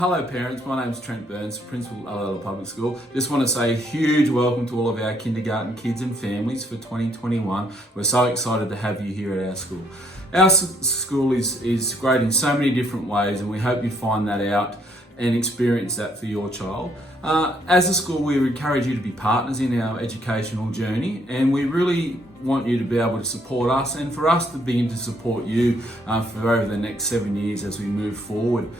Hello parents, my name's Trent Burns, Principal of Alala Public School. Just want to say a huge welcome to all of our kindergarten kids and families for 2021. We're so excited to have you here at our school. Our school is great in so many different ways, and we hope you find that out and experience that for your child. As a school, we encourage you to be partners in our educational journey, and we really want you to be able to support us and for us to begin to support you for over the next 7 years as we move forward.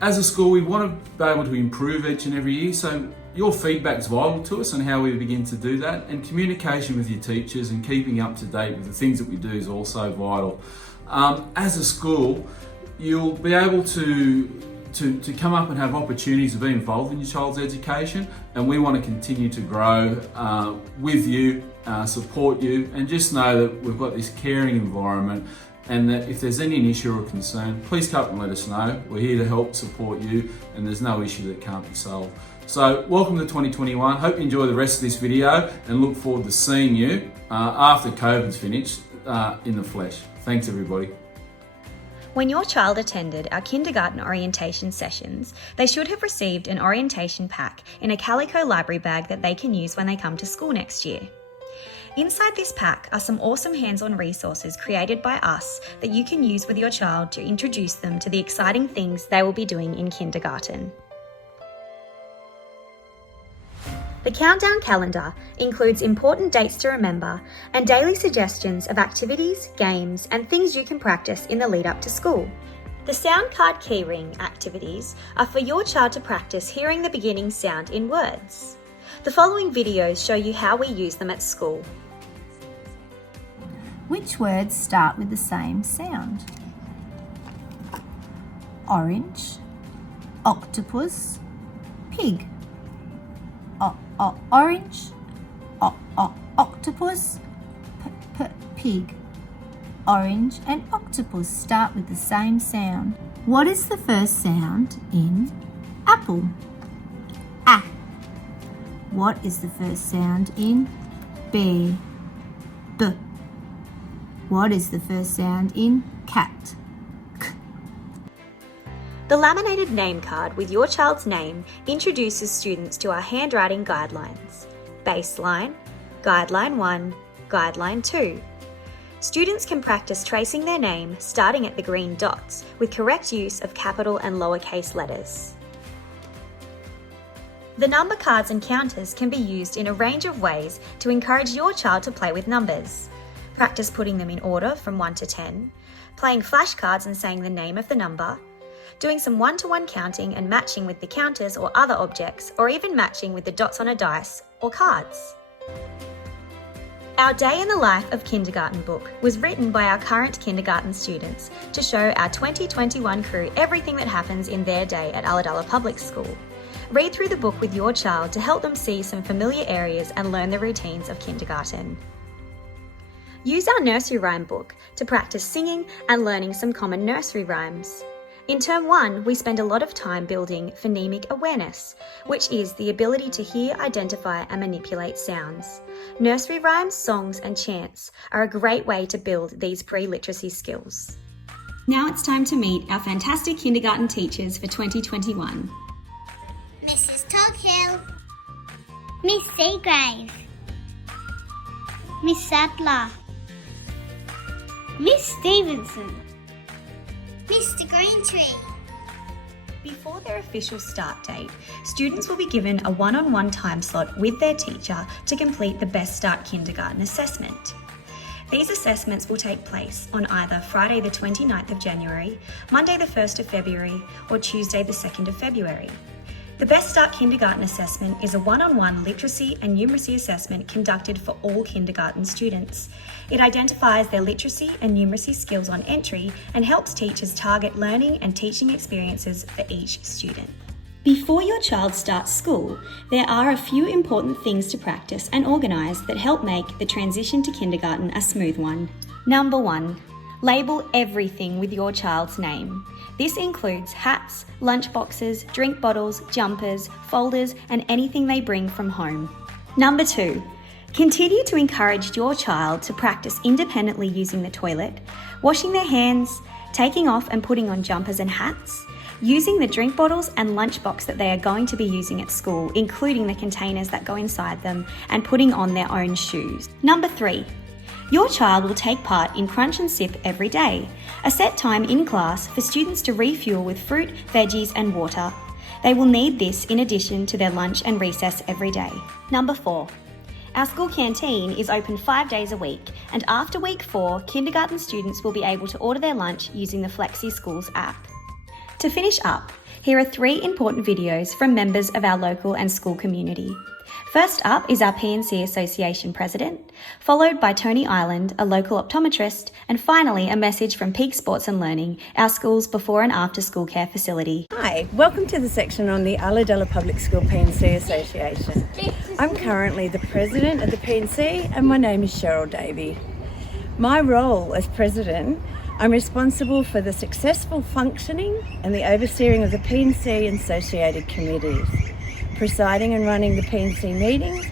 As a school, we want to be able to improve each and every year, so your feedback is vital to us on how we begin to do that, and communication with your teachers and keeping up to date with the things that we do is also vital. As a school, you'll be able to come up and have opportunities to be involved in your child's education, and we want to continue to grow with you, support you, and just know that we've got this caring environment, and that if there's any issue or concern, please come up and let us know. We're here to help support you, and there's no issue that can't be solved. So welcome to 2021. Hope you enjoy the rest of this video and look forward to seeing you after COVID's finished in the flesh. Thanks everybody. When your child attended our kindergarten orientation sessions, they should have received an orientation pack in a calico library bag that they can use when they come to school next year. Inside this pack are some awesome hands-on resources created by us that you can use with your child to introduce them to the exciting things they will be doing in kindergarten. The countdown calendar includes important dates to remember and daily suggestions of activities, games, and things you can practice in the lead up to school. The sound card keyring activities are for your child to practice hearing the beginning sound in words. The following videos show you how we use them at school. Which words start with the same sound? Orange, octopus, pig. Orange, octopus, pig. Orange and octopus start with the same sound. What is the first sound in apple? A. What is the first sound in bear? B. What is the first sound in cat? K. The laminated name card with your child's name introduces students to our handwriting guidelines. Baseline, Guideline 1, Guideline 2. Students can practice tracing their name starting at the green dots with correct use of capital and lowercase letters. The number cards and counters can be used in a range of ways to encourage your child to play with numbers. Practice putting them in order from 1 to 10, playing flashcards and saying the name of the number, doing some one-to-one counting and matching with the counters or other objects, or even matching with the dots on a dice or cards. Our Day in the Life of Kindergarten book was written by our current kindergarten students to show our 2021 crew everything that happens in their day at Ulladulla Public School. Read through the book with your child to help them see some familiar areas and learn the routines of kindergarten. Use our nursery rhyme book to practice singing and learning some common nursery rhymes. In Term 1, we spend a lot of time building phonemic awareness, which is the ability to hear, identify and manipulate sounds. Nursery rhymes, songs and chants are a great way to build these pre-literacy skills. Now it's time to meet our fantastic kindergarten teachers for 2021. Mrs. Toghill, Miss Seagrave, Miss Sadler, Miss Stevenson, Mr. Greentree. Before their official start date, students will be given a one-on-one time slot with their teacher to complete the Best Start Kindergarten assessment. These assessments will take place on either Friday the 29th of January, Monday the 1st of February, or Tuesday the 2nd of February. The Best Start Kindergarten assessment is a one-on-one literacy and numeracy assessment conducted for all kindergarten students. It identifies their literacy and numeracy skills on entry and helps teachers target learning and teaching experiences for each student. Before your child starts school, there are a few important things to practice and organise that help make the transition to kindergarten a smooth one. Number 1. Label everything with your child's name. This includes hats, lunchboxes, drink bottles, jumpers, folders, and anything they bring from home. Number 2. Continue to encourage your child to practice independently using the toilet, washing their hands, taking off and putting on jumpers and hats, using the drink bottles and lunchbox that they are going to be using at school, including the containers that go inside them, and putting on their own shoes. Number 3. Your child will take part in Crunch and Sip every day, a set time in class for students to refuel with fruit, veggies and water. They will need this in addition to their lunch and recess every day. Number 4. Our school canteen is open 5 days a week, and after week 4, kindergarten students will be able to order their lunch using the Flexi Schools app. To finish up, here are 3 important videos from members of our local and school community. First up is our P&C Association President, followed by Tony Island, a local optometrist, and finally a message from Peak Sports and Learning, our school's before and after school care facility. Hi, welcome to the section on the Ulladulla Public School P&C Association. I'm currently the President of the P&C and my name is Cheryl Davey. My role as President, I'm responsible for the successful functioning and the overseeing of the P&C and associated committees, presiding and running the P&C meetings,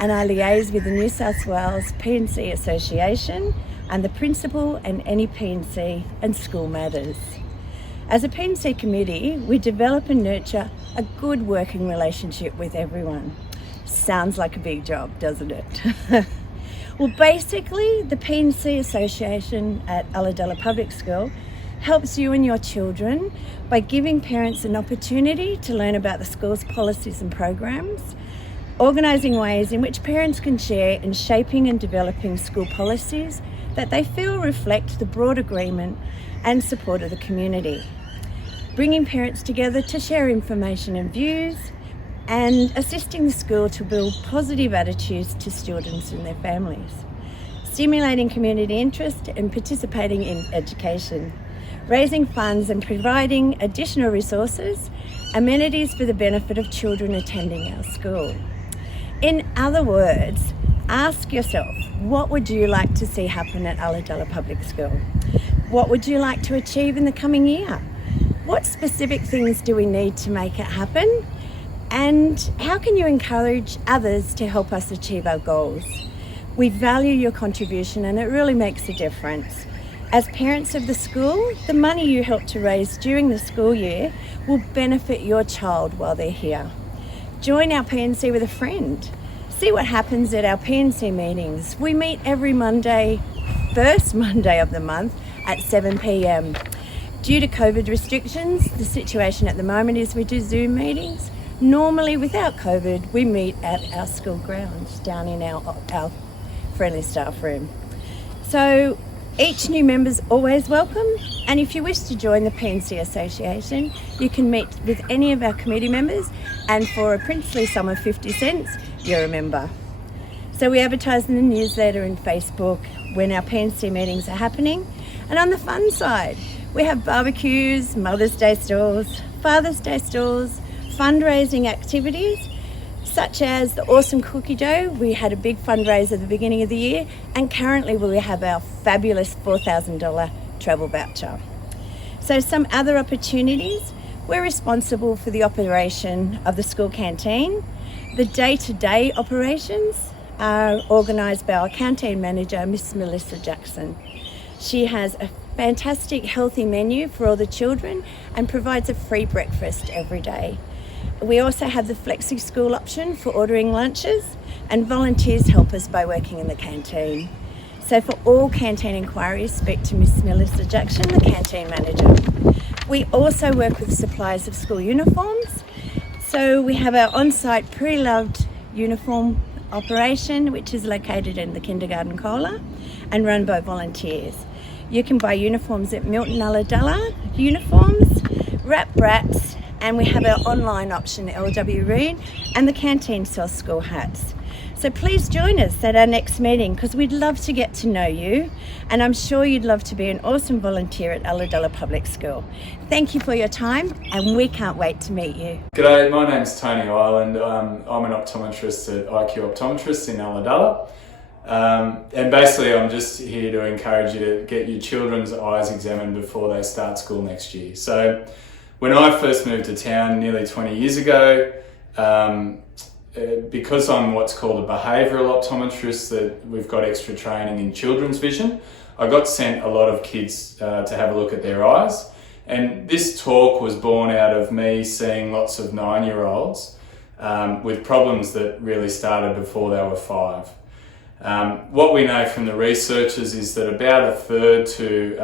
and I liaise with the New South Wales P&C Association and the principal and any P&C and school matters. As a P&C committee, we develop and nurture a good working relationship with everyone. Sounds like a big job, doesn't it? Well, basically, the P&C Association at Ulladulla Public School helps you and your children by giving parents an opportunity to learn about the school's policies and programs, organising ways in which parents can share in shaping and developing school policies that they feel reflect the broad agreement and support of the community, bringing parents together to share information and views, and assisting the school to build positive attitudes to students and their families, stimulating community interest and participating in education, raising funds and providing additional resources, amenities for the benefit of children attending our school. In other words, ask yourself, what would you like to see happen at Ulladulla Public School? What would you like to achieve in the coming year? What specific things do we need to make it happen? And how can you encourage others to help us achieve our goals? We value your contribution and it really makes a difference. As parents of the school, the money you help to raise during the school year will benefit your child while they're here. Join our P&C with a friend. See what happens at our P&C meetings. We meet every Monday, first Monday of the month at 7 p.m. Due to COVID restrictions, the situation at the moment is we do Zoom meetings. Normally, without COVID, we meet at our school grounds down in our friendly staff room. So each new member's always welcome, and if you wish to join the P&C Association, you can meet with any of our committee members, and for a princely sum of 50 cents, you're a member. So we advertise in the newsletter and Facebook when our P&C meetings are happening. And on the fun side, we have barbecues, Mother's Day stalls, Father's Day stalls, fundraising activities, such as the Awesome Cookie Dough. We had a big fundraiser at the beginning of the year, and currently we have our fabulous $4,000 travel voucher. So some other opportunities, we're responsible for the operation of the school canteen. The day-to-day operations are organised by our canteen manager, Miss Melissa Jackson. She has a fantastic healthy menu for all the children and provides a free breakfast every day. We also have the Flexi School option for ordering lunches, and volunteers help us by working in the canteen. So for all canteen inquiries, speak to Miss Melissa Jackson, the canteen manager. We also work with suppliers of school uniforms. So we have our on-site pre-loved uniform operation, which is located in the kindergarten Cola and run by volunteers. You can buy uniforms at Milton Ulladulla Uniforms, Wrap Brats, and we have our online option, LW Reed, and the canteen sells school hats. So please join us at our next meeting, because we'd love to get to know you, and I'm sure you'd love to be an awesome volunteer at Ulladulla Public School. Thank you for your time, and we can't wait to meet you. G'day, my name's Tony Island. I'm an optometrist at IQ Optometrists in Ulladulla. And basically I'm just here to encourage you to get your children's eyes examined before they start school next year. So when I first moved to town nearly 20 years ago, because I'm what's called a behavioural optometrist, that we've got extra training in children's vision, I got sent a lot of kids to have a look at their eyes. And this talk was born out of me seeing lots of 9-year-olds with problems that really started before they were 5. What we know from the researchers is that about a third to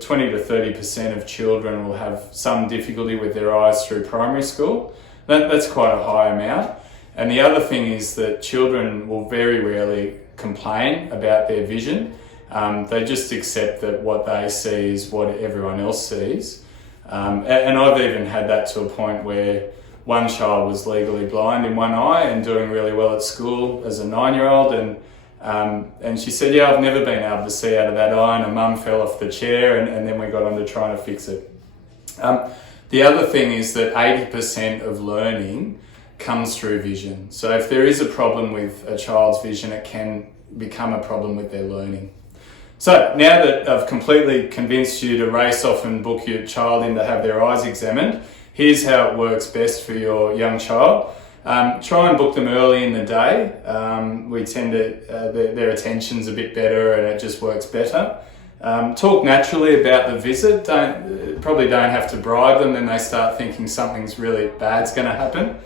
20 to 30% of children will have some difficulty with their eyes through primary school. That's quite a high amount. And the other thing is that children will very rarely complain about their vision. They just accept that what they see is what everyone else sees. And I've even had that to a point where one child was legally blind in one eye and doing really well at school as a 9-year-old, and she said, yeah, I've never been able to see out of that eye, and her mum fell off the chair, and then we got on to trying to fix it. The other thing is that 80% of learning comes through vision. So if there is a problem with a child's vision, it can become a problem with their learning. So now that I've completely convinced you to race off and book your child in to have their eyes examined, here's how it works best for your young child. Try and book them early in the day. We tend to, their attention's a bit better and it just works better. Talk naturally about the visit. Probably don't have to bribe them, then they start thinking something's really bad's going to happen.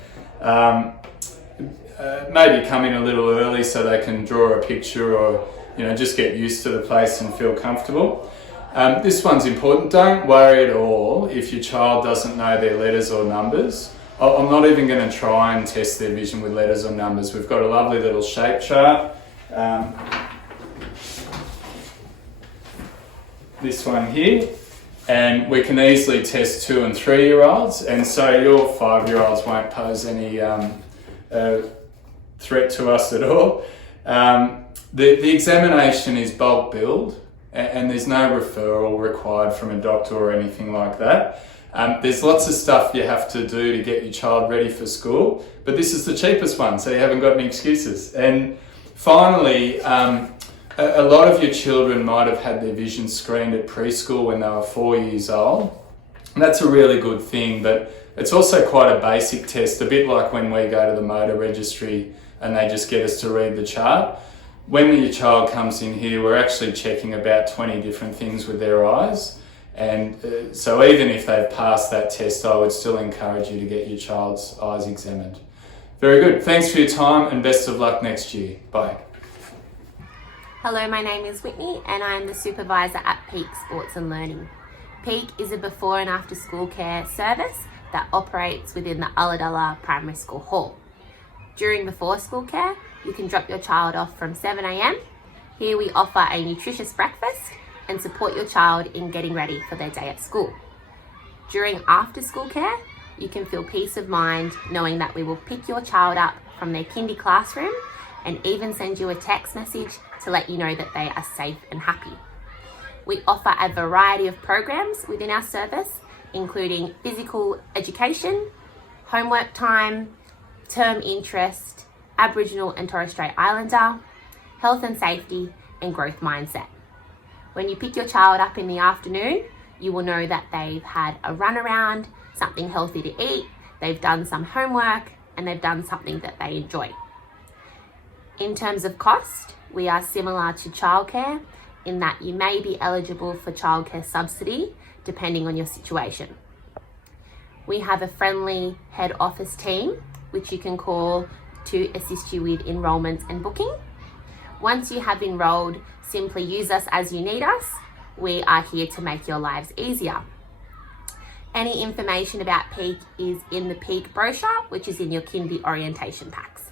Maybe come in a little early so they can draw a picture or just get used to the place and feel comfortable. This one's important. Don't worry at all if your child doesn't know their letters or numbers. I'm not even going to try and test their vision with letters or numbers. We've got a lovely little shape chart. This one here. And we can easily test 2 and 3-year-olds. And so your 5-year-olds won't pose any threat to us at all. The examination is bulk billed, and there's no referral required from a doctor or anything like that. There's lots of stuff you have to do to get your child ready for school, but this is the cheapest one, so you haven't got any excuses. And finally, a lot of your children might have had their vision screened at preschool when they were 4 years old. And that's a really good thing, but it's also quite a basic test, a bit like when we go to the motor registry and they just get us to read the chart. When your child comes in here, we're actually checking about 20 different things with their eyes. And so even if they've passed that test, I would still encourage you to get your child's eyes examined. Very good. Thanks for your time and best of luck next year. Bye. Hello, my name is Whitney and I'm the supervisor at Peak Sports and Learning. Peak is a before and after school care service that operates within the Ulladulla Primary School Hall. During before school care, you can drop your child off from 7 a.m. Here we offer a nutritious breakfast and support your child in getting ready for their day at school. During after school care, you can feel peace of mind knowing that we will pick your child up from their kindy classroom and even send you a text message to let you know that they are safe and happy. We offer a variety of programs within our service, including physical education, homework time, term interest, Aboriginal and Torres Strait Islander, health and safety, and growth mindset. When you pick your child up in the afternoon, you will know that they've had a run around, something healthy to eat, they've done some homework, and they've done something that they enjoy. In terms of cost, we are similar to childcare in that you may be eligible for childcare subsidy depending on your situation. We have a friendly head office team which you can call to assist you with enrolment and booking. Once you have enrolled, simply use us as you need us. We are here to make your lives easier. Any information about Peak is in the Peak brochure, which is in your kindy orientation packs.